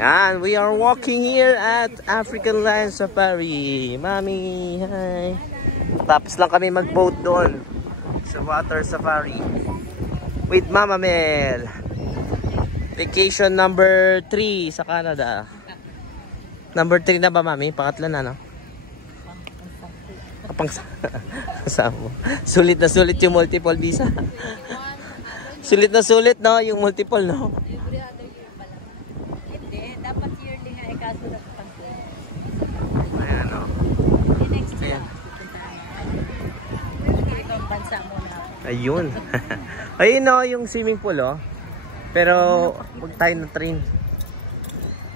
And we are walking here at African Land Safari. Mami, hi. Tapos lang kami mag-boat doon sa water safari with Mama Mel. Vacation number 3 sa Canada. Number 3 na ba, Mami? Pangatlo na, no? Sulit na sulit yung multiple visa. Sulit na sulit, no? Yung multiple, no? Hindi, dapat yearly nga eh, kaso na pang-year. Ayan, no? Next year. Ayan. Ibang bansa mo na. Ayun. Ayun, no? Yung swimming pool, oh. Pero, huwag tayo na train.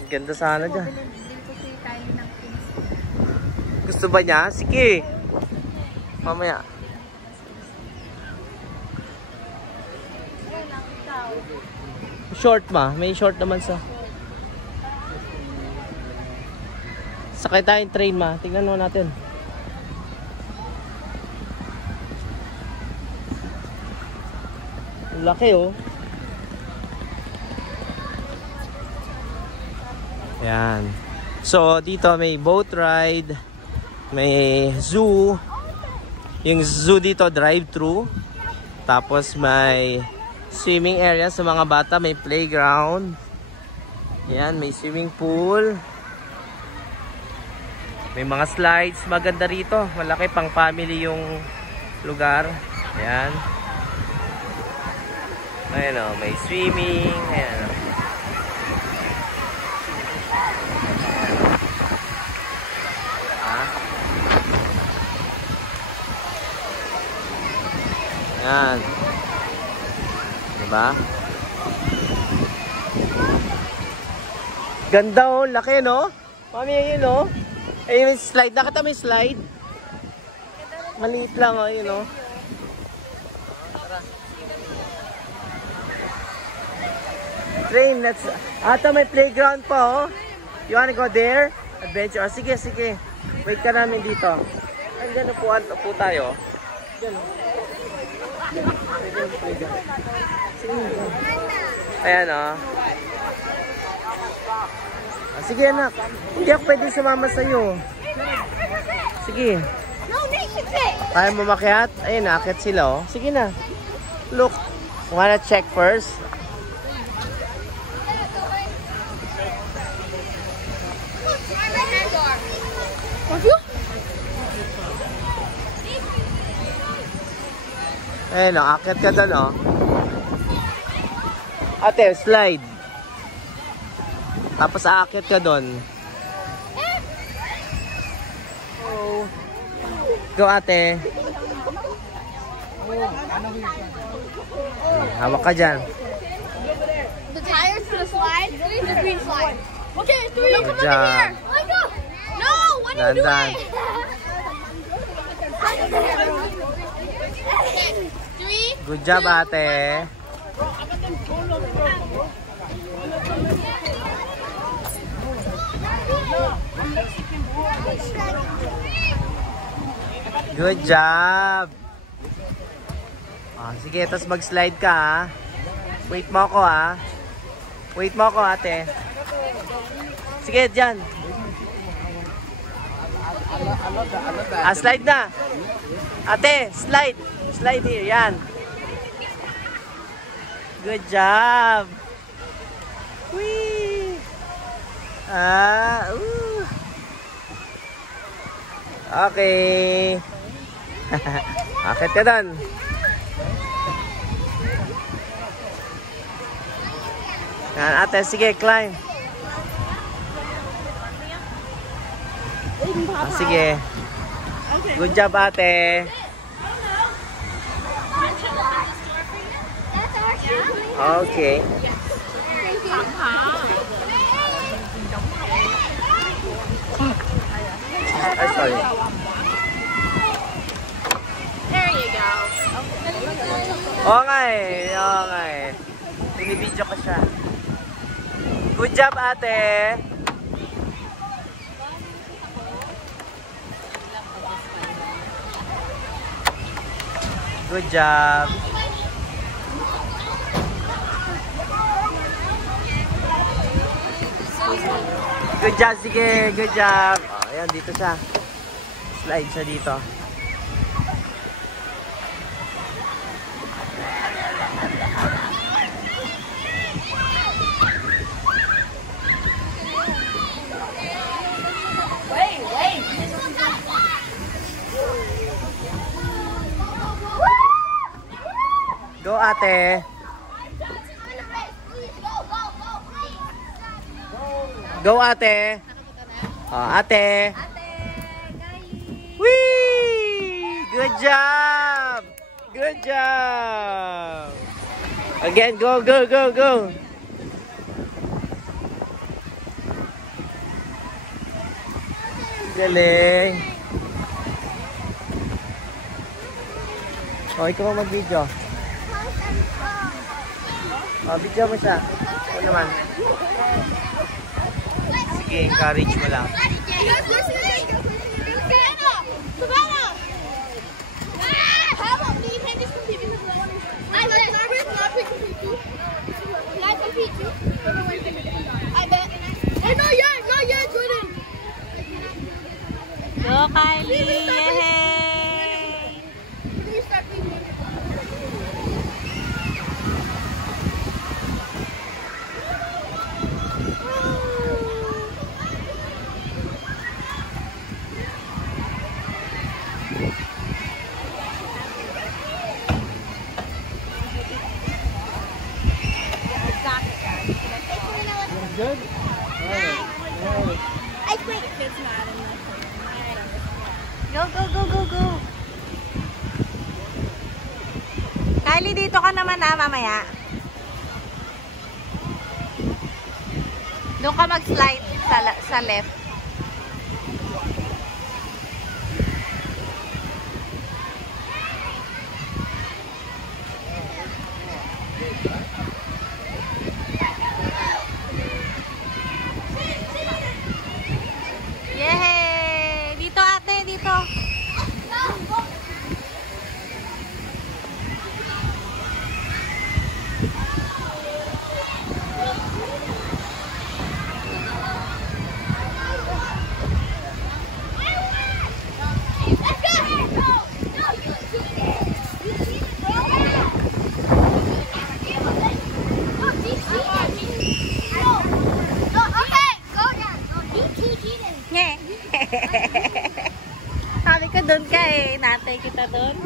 Ganda sana dyan. Gusto ba niya? Sige. Mamaya. Short ma. May short naman sa. Sakay tayong train ma. Tingnan mo natin. Laki oh. Ayan. So dito may boat ride. May zoo. Yung zoo dito drive-thru. Tapos may swimming area sa mga bata, may playground. Ayan, may swimming pool. May mga slides, maganda rito. Malaki pang family yung lugar. Ayan. Ayan o, may swimming. Ayan o. Ayan. Diba? Ganda oh, laki no? Mami, ayun oh. Ayun yung slide. Nakita mo yung slide? Maliit lang oh, yun oh. Train, let's... Ata may playground pa oh. You wanna go there? Adventure. Oh, sige, sige. Wait ka namin dito. Andyan upo tayo. Diyan oh. Ayan o. Sige anak. Hindi ako pwede sumama sa'yo. Sige. Kaya mo makihat? Ayun, nakit sila o. Sige na. Look. Wanna check first? Ayun o, akit ka doon o. Ate, slide. Tapos aakit ka doon. Oh. Go ate. Hawak ka dyan. The tires for the slide? The green slide. Okay, 3, come over here. Let go. No, what are you doing? Good job, ate. Good job. Oh, sige, tapos mag-slide ka, ha? Wait mo ako, ha? Wait mo ako, ate. Sige, dyan. Slide na. Ate, slide. Slide here, yan. Good job. Whee! Okay. Akit ka doon. Yan, ate, sige, climb. Sige. Good job, ate. Okay. Ay, sorry. There you go. Okay, okay. Binibidyo ko siya. Good job, ate. Good job. So Good job, sige. Good job. Oh, ayan, dito siya. Slide siya dito. Go, ate. Go, ate. Oh, ate. Whee! Good job. Good job. Again, go, go, go, go. Galing. Oh, ikaw ang mag-video. Oh, video mo siya. Ito naman. Sige, encourage mo lang. Savannah! How about me? Can I just compete with the one? I bet. Can I compete too? I bet. Oh, not yet, Jordan. Go, Kylie! Yay! Please start leaving. Good? I quit. Go, go, go, go, go! Kylie, dito ka naman mamaya. Doon ka mag-slide sa left. Yay! Dito, ate, dito. Sabi ko doon ka eh. Natay kita doon.